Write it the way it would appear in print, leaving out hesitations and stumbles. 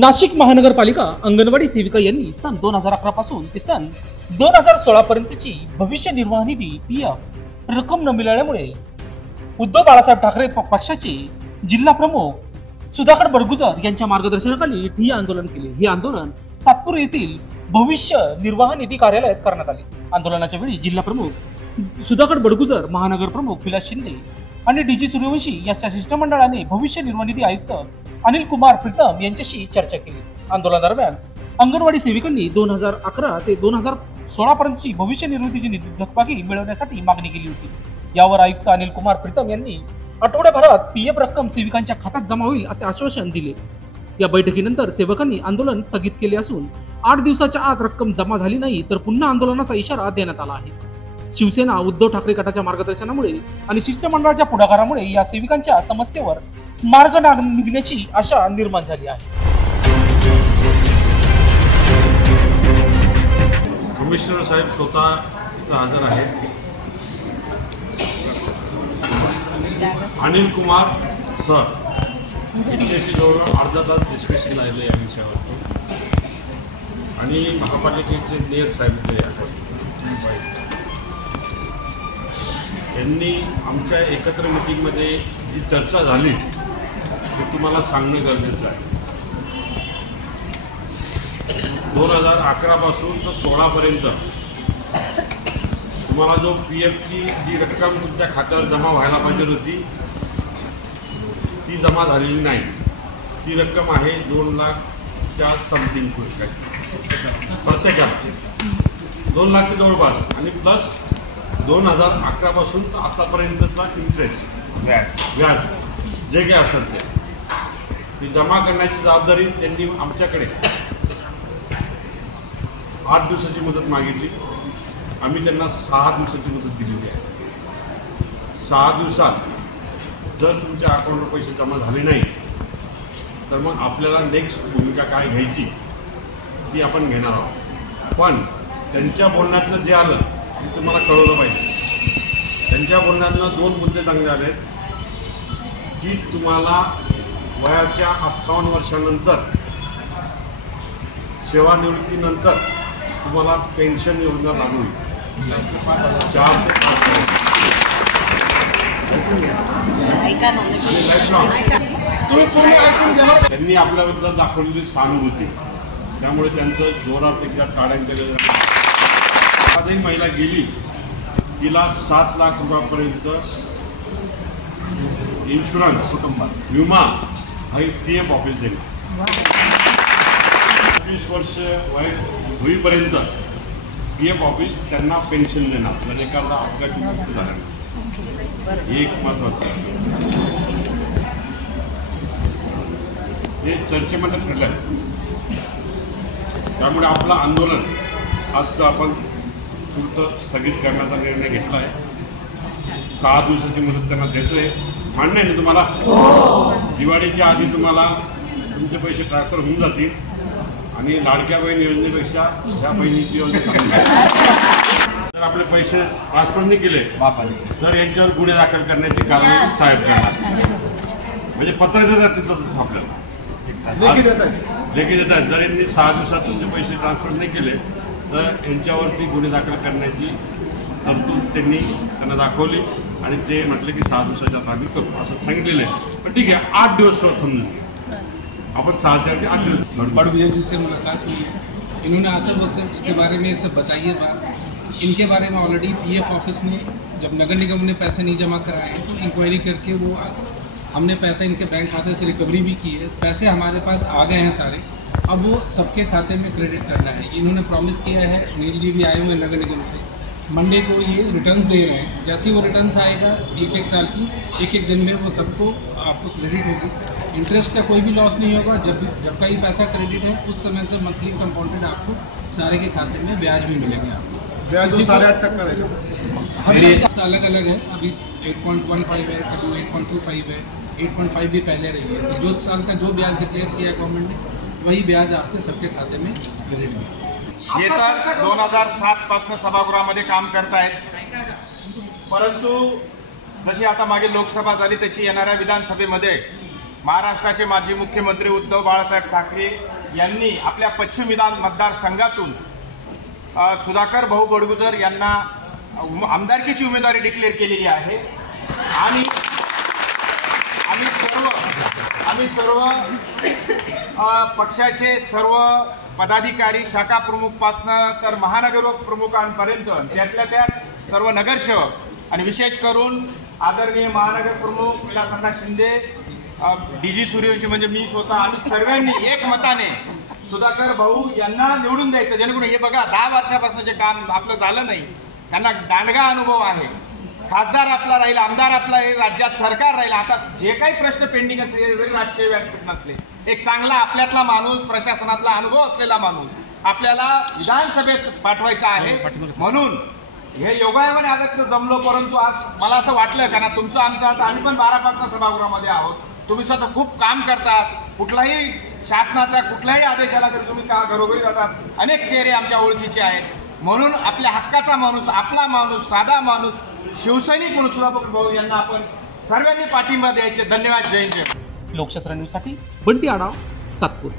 नाशिक महानगरपालिका अंगणवाडी सेविका यांनी सन 2011 पासून ते सन 2016 पर्यंतची भविष्य निर्वाह निधी पीएफ रक्कम न मिळाल्यामुळे उद्धव बाळासाहेब ठाकरे पक्षाचे जिल्हा प्रमुख सुधाकर बडगुजर यांच्या मार्गदर्शनाखाली ठिय्या आंदोलन केले। हे आंदोलन सातपूर येथील भविष्य निर्वाह निधी कार्यालयात करण्यात आले। आंदोलनाच्या वेळी जिल्हा प्रमुख सुधाकर बडगुजर, महानगर प्रमुख विलास शिंदे आणि डीजी सूर्यवंशी या शिष्टमंडळाने भविष्य निर्वाह निधी आयुक्त अनिल कुमार प्रीतम यांच्याशी चर्चा केली। आंदोलनादरम्यान अंगणवाडी सेविकांनी 2011 ते 2016 पर्यंतची भविष्य निर्वाह निधी थकबाकी मिळवण्यासाठी मागणी केली होती। यावर आयुक्त अनिल कुमार प्रीतम यांनी आठवड्याभरात पीएफ रक्कम सेविकांच्या खात्यात जमा होईल असे आश्वासन दिले। या बैठकीनंतर सेवकांनी आंदोलन स्थगित केले असून 8 दिवसाच्या आत रक्कम जमा झाली नाही तर पुन्हा आंदोलनाचा इशारा देण्यात आला आहे। शिवसेना उद्धव ठाकरे गटाच्या मार्गदर्शनामुळे आणि शिष्टमंडळाच्या पुढाकारामुळे या सेविकांच्या समस्येवर मार्ग निघण्याची आशा निर्माण झाली आहे। कमिशनर साहेब स्वतः हजर आहेत। अनिल कुमार सर यांच्याशी जवळ अर्धा तास डिस्कशन झालेलं या विषयावर आणि महापालिकेचे मेयर साहेब यांनी आमच्या एकत्र मीटिंगमध्ये जी चर्चा झाली ती तुम्हाला सांगणं गरजेचं आहे। 2011 पासून तर 16 पर्यंत तुम्हाला जो पीएफची जी रक्कम तुमच्या खात्यावर जमा व्हायला पाहिजे होती ती जमा झालेली नाही। ती रक्कम आहे 2 लाखच्या समथिंग प्रत्येकाची 2 लाखच्या जवळपास आणि प्लस 2011 पासून आतापर्यंतचा इंटरेस्ट व्याज जे काही असेल ते जमा करण्याची जबाबदारी त्यांनी आमच्याकडे 8 दिवसाची मुदत मागितली। आम्ही त्यांना 6 दिवसाची मुदत दिलेली आहे। 6 दिवसात जर तुमच्या अकाउंटवर पैसे जमा झाले नाही तर मग आपल्याला नेक्स्ट भूमिका काय घ्यायची ती आपण घेणार आहोत। पण त्यांच्या बोलण्यातलं जे आलं ते तुम्हाला कळवलं पाहिजे। त्यांच्या बोलण्यातनं 2 मुद्दे चांगले आले की तुम्हाला वयाच्या 58 वर्षानंतर सेवानिवृत्तीनंतर तुम्हाला पेन्शन योजना लागू होईल 4 ते 5 वर्ष। त्यांनी आपल्याबद्दल दाखवलेली सहानुभूती त्यामुळे त्यांचं जोरात एकदा टाळ्या केलं। आजही महिला गेली तिला 7 लाख रुपयापर्यंत इन्शुरन्स कुटुंबात विमा हा पीएफ ऑफिस देईल। 25 वर्ष वय होईपर्यंत पीएफ ऑफिस त्यांना पेन्शन देणार जर एखादा अपघाती मृत्यू झाला। एक महत्वाचं हे चर्चेमध्ये ठरलं आहे। त्यामुळे आपलं आंदोलन आजचं आपण पुढचं स्थगित करण्याचा निर्णय घेतला आहे। 6 दिवसाची मुदत त्यांना देतोय। मान्य आहे ना तुम्हाला? दिवाळीच्या आधी तुम्हाला तुमचे पैसे ट्रान्सफर होऊन जातील आणि लाडक्या बहीण योजनेपेक्षा ह्या बहिणीची योजना जर आपले पैसे ट्रान्सफर नाही केले तर यांच्यावर गुन्हे दाखल करण्याची कारवाई साहेब करणार। म्हणजे पत्र देतात तिथं तसं आपल्याला लेखी देतात। जर यांनी 6 दिवसात तुमचे पैसे ट्रान्सफर नाही केले तर यांच्यावरती गुन्हे दाखल करण्याची तरतूद त्यांना दाखवली आणि ते म्हटले की 6 दिवसाच्या आत आम्ही करू असं सांगितलेलं आहे। पण ठीक आहे 8 दिवस समजून अपन 6 से 8 दिवस। बड़गुजर जी से मुलाकात हुई है। इन्होंने असल वर्कर्स के बारे में सब बताइए बात। इनके बारे में ऑलरेडी पीएफ ऑफिस ने जब नगर निगम ने पैसे नहीं जमा कराए तो इंक्वायरी करके वो हमने पैसा इनके बैंक खाते से रिकवरी भी की है। पैसे हमारे पास आ गए हैं सारे, अब वो सबके खाते में क्रेडिट करना है। इन्होंने प्रॉमिस किया है। नील जी भी आए हुए नगर निगम से, मंडे को ये रिटर्न्स दे रहे हैं। जैसे ही वो रिटर्न्स आएगा 1-1 साल की 1-1 दिन में वो सबको आपको क्रेडिट होगी। इंटरेस्ट का कोई भी लॉस नहीं होगा। जब का ये पैसा क्रेडिट है उस समय से मंथली कंपाउंडेड आपको सारे के खाते में ब्याज भी मिलेंगे। आपको ब्याज 8.5 तक करेगा। हर इसका अलग अलग है। अभी 8.15 है, कभी 8.25 है, 8.5 भी पहले रही है। तो जो साल का जो ब्याज डिक्लेयर किया गवर्नमेंट ने वही ब्याज आपके सबके खाते में क्रेडिट होगा। येत्या 2007 पासून सभागृहामध्ये काम करतायत, परंतु जशी आता मागे लोकसभा झाली तशी येणाऱ्या विधानसभेमध्ये महाराष्ट्राचे माजी मुख्यमंत्री उद्धव बाळासाहेब ठाकरे यांनी आपल्या पश्चिम विधान मतदारसंघातून सुधाकर भाऊ बडगुजर यांना आमदारकीची उमेदवारी डिक्लेअर केलेली आहे आणि आम्ही सर्व पक्षाचे सर्व पदाधिकारी शाखा प्रमुखपासनं तर महानगर प्रमुखांपर्यंत त्यातल्या त्यात सर्व नगरसेवक आणि विशेष करून आदरणीय महानगर प्रमुख विलासअण्णा शिंदे, DG सूर्यवंशी म्हणजे मी स्वतः, आम्ही सर्वांनी एकमताने सुधाकर भाऊ यांना निवडून द्यायचं, जेणेकरून हे बघा 10 वर्षापासून जे काम आपलं झालं नाही, त्यांना दांडगा अनुभव आहे. खासदार आपला राहील, आमदार आपला राहील, राज्यात सरकार राहील, आता जे काही प्रश्न पेंडिंग असले जरी राजकीय व्यासपीठ नसले, एक चांगला आपल्यातला माणूस, प्रशासनातला अनुभव असलेला माणूस आपल्याला विधानसभेत पाठवायचा आहे. म्हणून हे योगायोगाने आज जमलो, परंतु आज मला असं वाटलं का ना तुमचं आमचं आता आम्ही पण 12 पासून सभागृहामध्ये आहोत, तुम्ही स्वतः खूप काम करतात, कुठलाही शासनाचा कुठल्याही आदेशाला तरी तुम्ही का घरोघरी जातात, अनेक चेहरे आमच्या ओळखीचे आहेत. म्हणून आपल्या हक्काचा माणूस, आपला माणूस, साधा माणूस, शिवसैनिक म्हणून सुधाकर भाऊ यांना आपण सर्वांनी पाठिंबा द्यायचे. धन्यवाद. जय जय. लोकशास्त्र न्यूजसाठी बंटी आढाव, सातपूर.